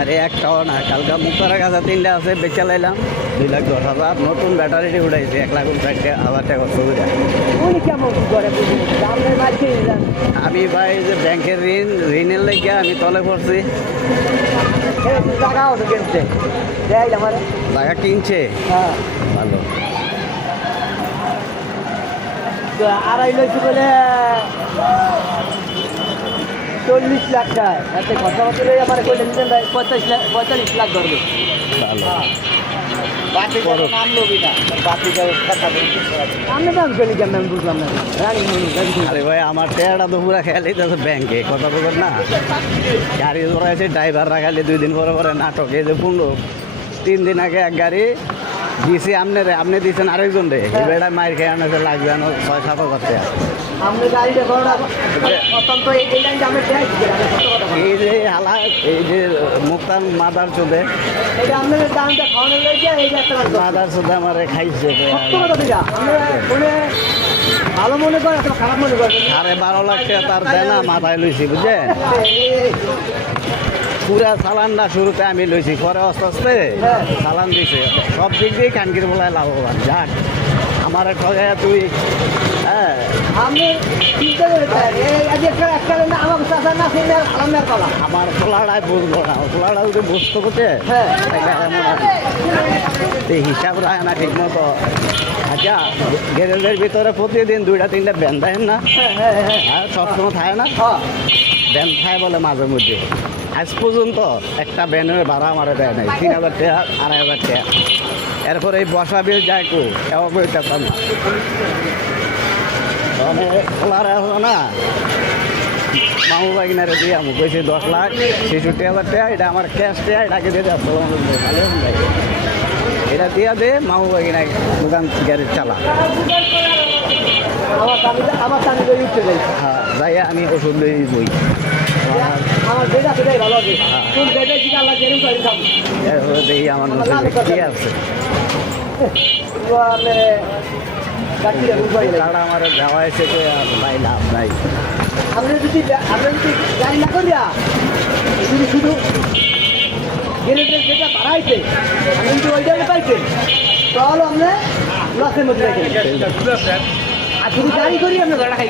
আরে একটাও না, কালকা মুক্তার কাছে 3টা আছে, বেচা লাইলাম 2,10,000। নতুন ব্যাটারিটি উঠাইছে 1,60,000 টাকা খরচ করে। আমি ভাই যে ব্যাংকের ঋণের লেগে আমি তলে পড়ছি। জায়গা কিনছে ভালো। আড়াই লইছি বলে 40 লাখ টাকা এতে খরচা করতে আমার কইলেন 45 লাখ ধরবে। ভালো আরে ভাই আমার টেয়ারটা তো পুরা খেয়ালি তো ব্যাংকে কথা বলবেন না। গাড়ি ধরাইছে, ড্রাইভার রাখালে 2 দিন পরে পরে নাটক। এই যে 3 দিন আগে এক গাড়ি দিয়েছি আপনি দিয়েছেন আরেকজন রে, এবারে মায়ের খেয়ে আনতে লাগবে 6-7 হাজার টাকা। এই যে হালা, এই যে মুক্তান মাদার চোদে মাদার চোদে আমার খাইছে। ভালো মনে করে খারাপ মনে করে 12.5 লাখ টাকা তার দেনা মাথায় লইছি, বুঝছেন? পুরা চালানটা শুরুতে আমি লইছি, পরে আস্তে আস্তে চালান দিছে। সব দিক দিয়ে কানকির বলায় লাভবান। যাক আমার ঠগাইয়া তুই। হ্যাঁ আমার পোলাড়ায় বুঝবো না, পোলাড়া যদি বুঝতে করতে হিসাব রাখে না ঠিক মতো। আচ্ছা গ্যারেজের ভিতরে প্রতিদিন 2টা-3টা ব্যান দেয় না? হ্যাঁ সবসময় থাকে না? ব্যান খায় বলে মাঝে মধ্যে। আজ পর্যন্ত একটা ব্যানের ভাড়া আমারে দেয় নাই, 3,000 টাকা 2,500 টাকা। এরপরে এই বসা বিল যায় কো এও বইটা পান না। মানে খোলার না মামু বাগিনারে দিয়ে আমি কইছি 10,66,000 টাকা, এটা আমার ক্যাশ টাকা, এটাকে দিয়ে দেওয়া ভালো ভাই। এটা দিয়া দে মামু বাগিনা দোকান গ্যারেজ চালা। হ্যাঁ যাই আমি ওষুধ লই বই। দেখি আমার কি আছে আমার দেওয়া এসে ভাই লাভ নাই। আপনি যদি গাড়ি না করিয়া যদি শুধু গ্যারেজের যেটা বাড়াইছে আপনি যদি ওই জায়গায় পাইছেন তাহলে আপনি লসের মধ্যে রাখেন। আর শুধু গাড়ি করি আপনি ধরা খাই